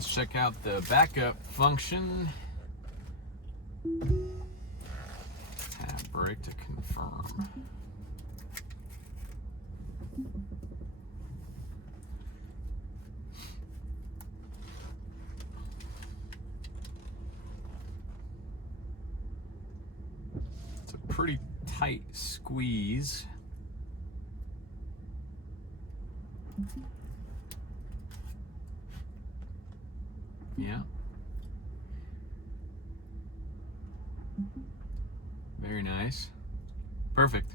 let's check out the backup function. Tab brake to confirm. It's a pretty tight squeeze. Yeah. Very nice. Perfect.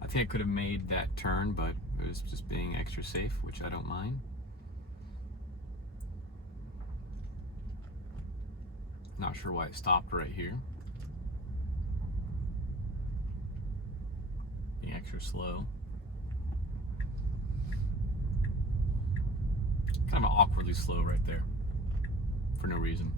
I think I could have made that turn, but it was just being extra safe, which I don't mind. Not sure why it stopped right here. Being extra slow. Kind of awkwardly slow right there. For no reason.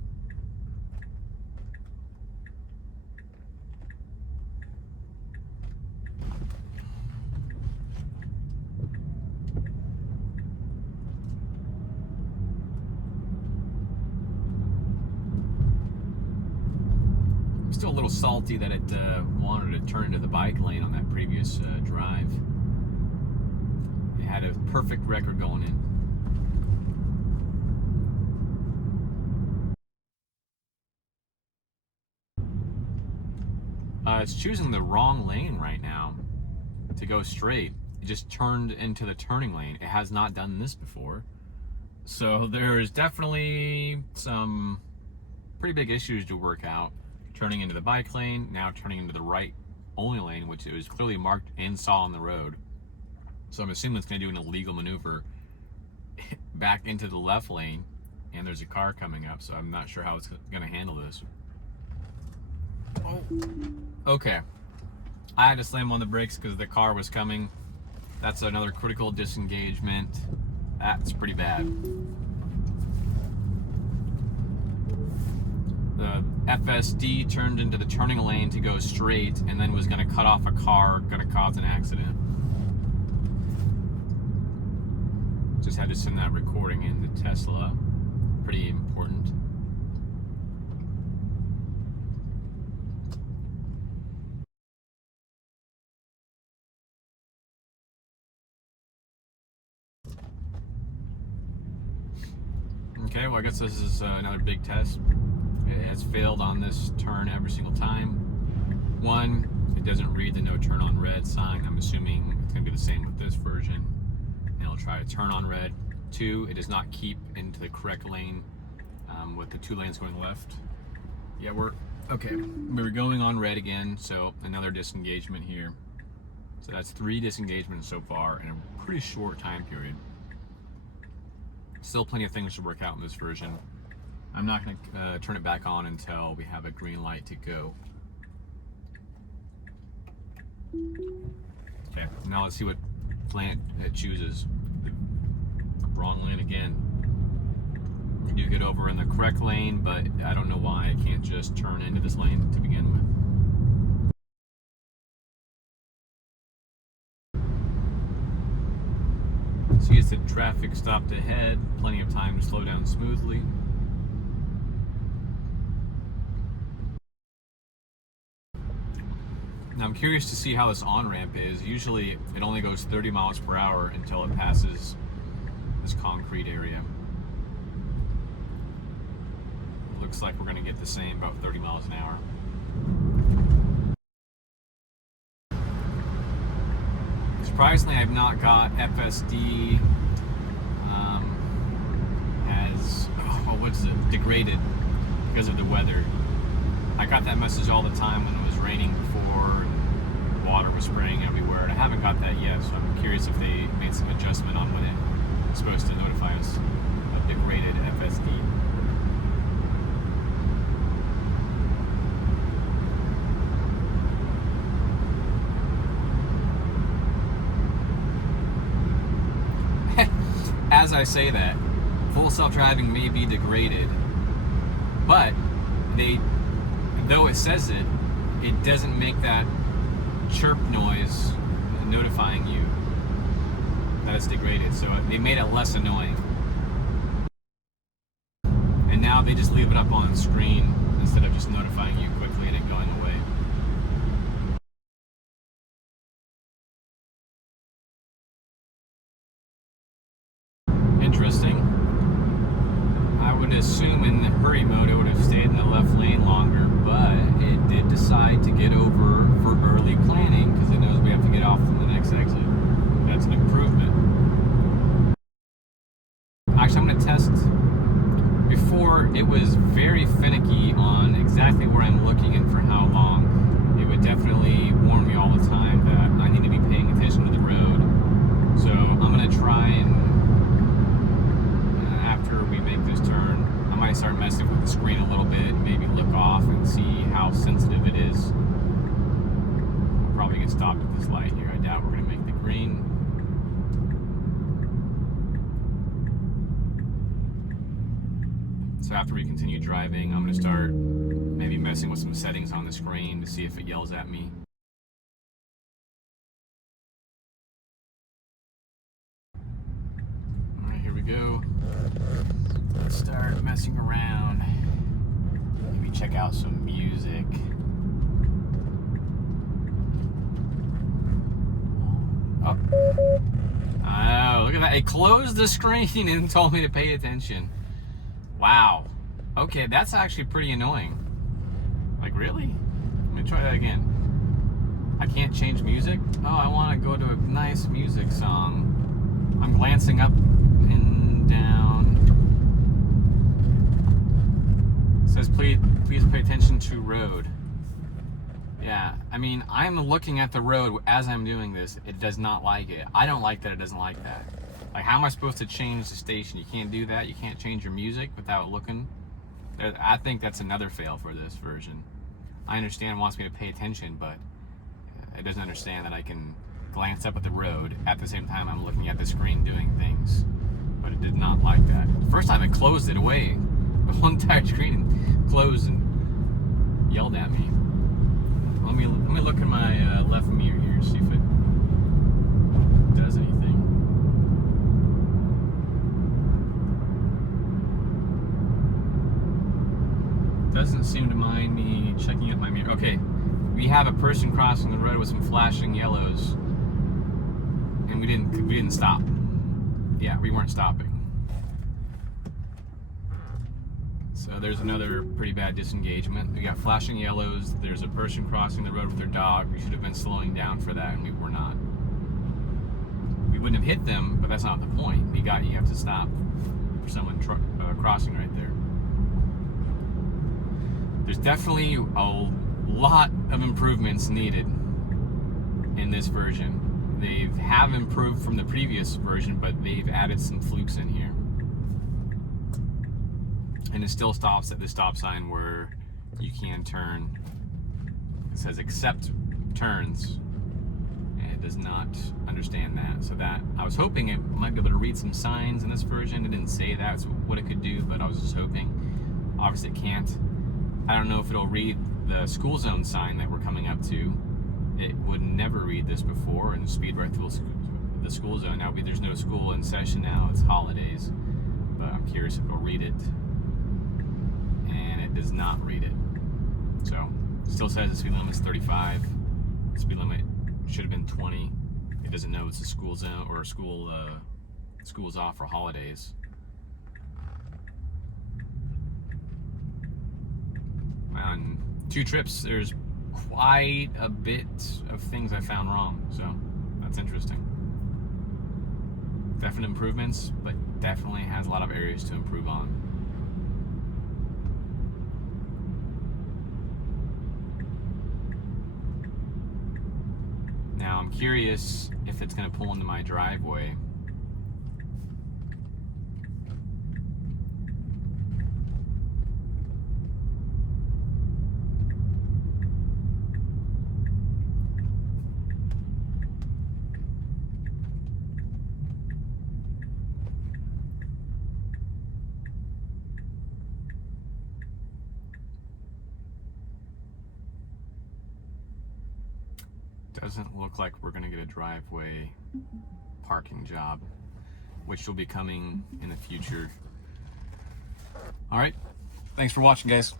Still a little salty that it wanted to turn into the bike lane on that previous drive. It had a perfect record going in. It's choosing the wrong lane right now to go straight. It just turned into the turning lane. It has not done this before. So there's definitely some pretty big issues to work out. Turning into the bike lane, now turning into the right only lane, which it was clearly marked and saw on the road. So I'm assuming it's going to do an illegal maneuver back into the left lane, and there's a car coming up, so I'm not sure how it's going to handle this. Oh, okay. I had to slam on the brakes because the car was coming. That's another critical disengagement. That's pretty bad. The FSD turned into the turning lane to go straight and then was going to cut off a car, going to cause an accident. Just had to send that recording in to Tesla. Pretty important. Okay, well I guess this is another big test. It has failed on this turn every single time. One, it doesn't read the no turn on red sign. I'm assuming it's going to be the same with this version. And it'll try to turn on red. Two, it does not keep into the correct lane with the two lanes going left. Yeah, we're going on red again, so another disengagement here. So that's 3 disengagements so far in a pretty short time period. Still plenty of things to work out in this version. I'm not going to turn it back on until we have a green light to go. Okay, now let's see what lane it chooses. Wrong lane again. We do get over in the correct lane, but I don't know why I can't just turn into this lane to begin with. See, it's the traffic stopped ahead, plenty of time to slow down smoothly. Now I'm curious to see how this on-ramp is. Usually it only goes 30 miles per hour until it passes this concrete area. Looks like we're going to get the same, about 30 miles an hour. Surprisingly, I've not got FSD degraded because of the weather. I got that message all the time when it was raining before and water was spraying everywhere, and I haven't got that yet, so I'm curious if they made some adjustment on when it's supposed to notify us of degraded FSD. As I say that, full self-driving may be degraded, but though it says it, it doesn't make that chirp noise notifying you that it's degraded. So they made it less annoying. And now they just leave it up on the screen instead of just notifying you quickly and it going away. Interesting. I would assume in the hurry mode it would have stayed in the left lane longer, but it did decide to get over for early planning because it knows we have to get off from the next exit. That's an improvement. Actually, I'm going to test. Before, it was very finicky on exactly where I'm looking and for how long. It would definitely warn me all the time that I need to be paying attention to the road. So I'm going to try and, after we make this turn, I might start messing with the screen a little bit, maybe look off and see how sensitive it is. We'll probably get stopped at this light here. I doubt we're going to make the green. So after we continue driving, I'm going to start maybe messing with some settings on the screen to see if it yells at me. Alright, here we go. Let's start messing around. Maybe check out some music. Oh, look at that. It closed the screen and told me to pay attention. Wow. Okay, that's actually pretty annoying. Like, really? Let me try that again. I can't change music? Oh, I want to go to a nice music song. I'm glancing up and down. It says, please pay attention to road. Yeah, I mean, I'm looking at the road as I'm doing this. It does not like it. I don't like that it doesn't like that. Like, how am I supposed to change the station? You can't do that. You can't change your music without looking. I think that's another fail for this version. I understand it wants me to pay attention, but it doesn't understand that I can glance up at the road at the same time I'm looking at the screen doing things. But it did not like that. The first time it closed it away. The whole entire screen closed and yelled at me. Let me look in my left mirror here, see if it does anything. Doesn't seem to mind me checking out my mirror. Okay, we have a person crossing the road with some flashing yellows, and we didn't stop. Yeah, we weren't stopping. So there's another pretty bad disengagement. We got flashing yellows. There's a person crossing the road with their dog. We should have been slowing down for that, and we were not. We wouldn't have hit them, but that's not the point. You have to stop for someone crossing right there. There's definitely a lot of improvements needed in this version. They have improved from the previous version, but they've added some flukes in here. And it still stops at the stop sign where you can turn. It says accept turns, and it does not understand that. So that, I was hoping it might be able to read some signs in this version. It didn't say that's what it could do, but I was just hoping. Obviously it can't. I don't know if it'll read the school zone sign that we're coming up to. It would never read this before and speed right through the school zone. Now there's no school in session now, it's holidays. But I'm curious if it'll read it. And it does not read it. So, it still says the speed limit is 35. The speed limit should have been 20. It doesn't know it's a school zone or school's off for holidays. On 2 trips, there's quite a bit of things I found wrong, so that's interesting. Definite improvements, but definitely has a lot of areas to improve on. Now I'm curious if it's going to pull into my driveway. Doesn't look like we're gonna get a driveway parking job, which will be coming in the future. All right, thanks for watching, guys.